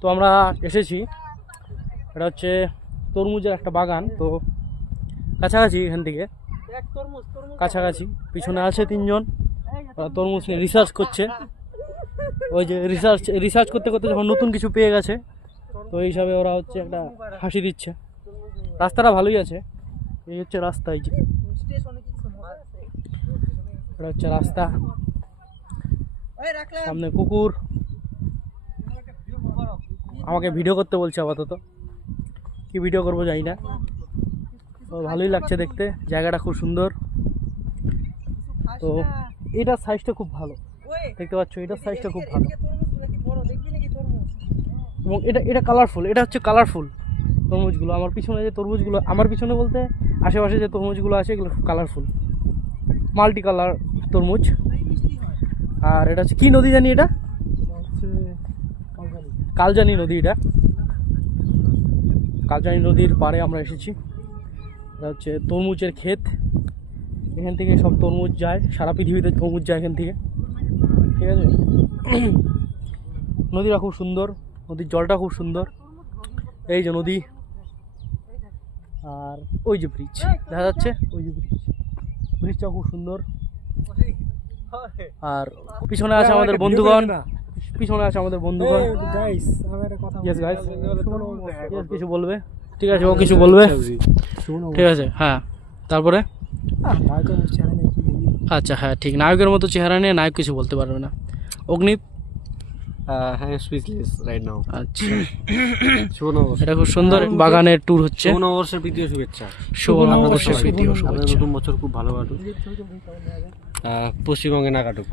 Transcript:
তো আমরা এসেছি, এটা হচ্ছে তরমুজের একটা বাগান। তো কাছাকাছি এখান থেকে, কাছাকাছি পিছনে আছে তিনজন, তরমুজ নিয়ে রিসার্চ করছে। ওই যে রিসার্চ করতে করতে যখন নতুন কিছু পেয়ে গেছে, তো এই হিসাবে ওরা হচ্ছে একটা হাসি দিচ্ছে। রাস্তাটা ভালোই আছে, এই হচ্ছে রাস্তা, এই যে এটা হচ্ছে রাস্তা, সামনে কুকুর। আমাকে ভিডিও করতে বলছে আপাতত, কি ভিডিও করবো জানি না। তো ভালোই লাগছে দেখতে, জায়গাটা খুব সুন্দর। তো এটার সাইজটা খুব ভালো, দেখতে পাচ্ছ, এটার সাইজটা খুব ভালো এবং এটা কালারফুল। এটা হচ্ছে কালারফুল তরমুজগুলো। আমার পিছনে যে তরমুজগুলো, আমার পিছনে বলতে আশেপাশে যে তরমুজগুলো আছে, এগুলো খুব কালারফুল, মাল্টি কালার তরমুজ। আর এটা হচ্ছে কি নদী জানি, এটা কালজানি নদী। এটা কালজানি নদীর পাড়ে আমরা এসেছি। এটা হচ্ছে তরমুজের ক্ষেত, এখান থেকে সব তরমুজ যায়, সারা পৃথিবীতে তরমুজ যায় এখান থেকে, ঠিক আছে। নদীটা খুব সুন্দর, নদীর জলটা খুব সুন্দর। এই যে নদী, আর ওই যে ব্রিজ দেখা যাচ্ছে, ওই যে ব্রিজটা খুব সুন্দর। আর পিছনে আছে আমাদের বন্ধুগণ, পিছনে আছে আমাদের বন্ধুগণ। কিছু বলবে? ঠিক আছে, ও কিছু বলবে, ঠিক আছে। হ্যাঁ, তারপরে আচ্ছা, হ্যাঁ ঠিক, নায়কের মতো চেহারা নিয়ে নায়ক কিছু বলতে পারবে না। অগ্নি, আচ্ছা, এটা খুব সুন্দর বাগানের ট্যুর হচ্ছে। নববর্ষের প্রীতীয় শুভেচ্ছা। শুভ নববর্ষের প্রীতীয় শুভেচ্ছা। নতুন বছর খুব ভালো কাটুক, পশ্চিমবঙ্গে না কাটুক।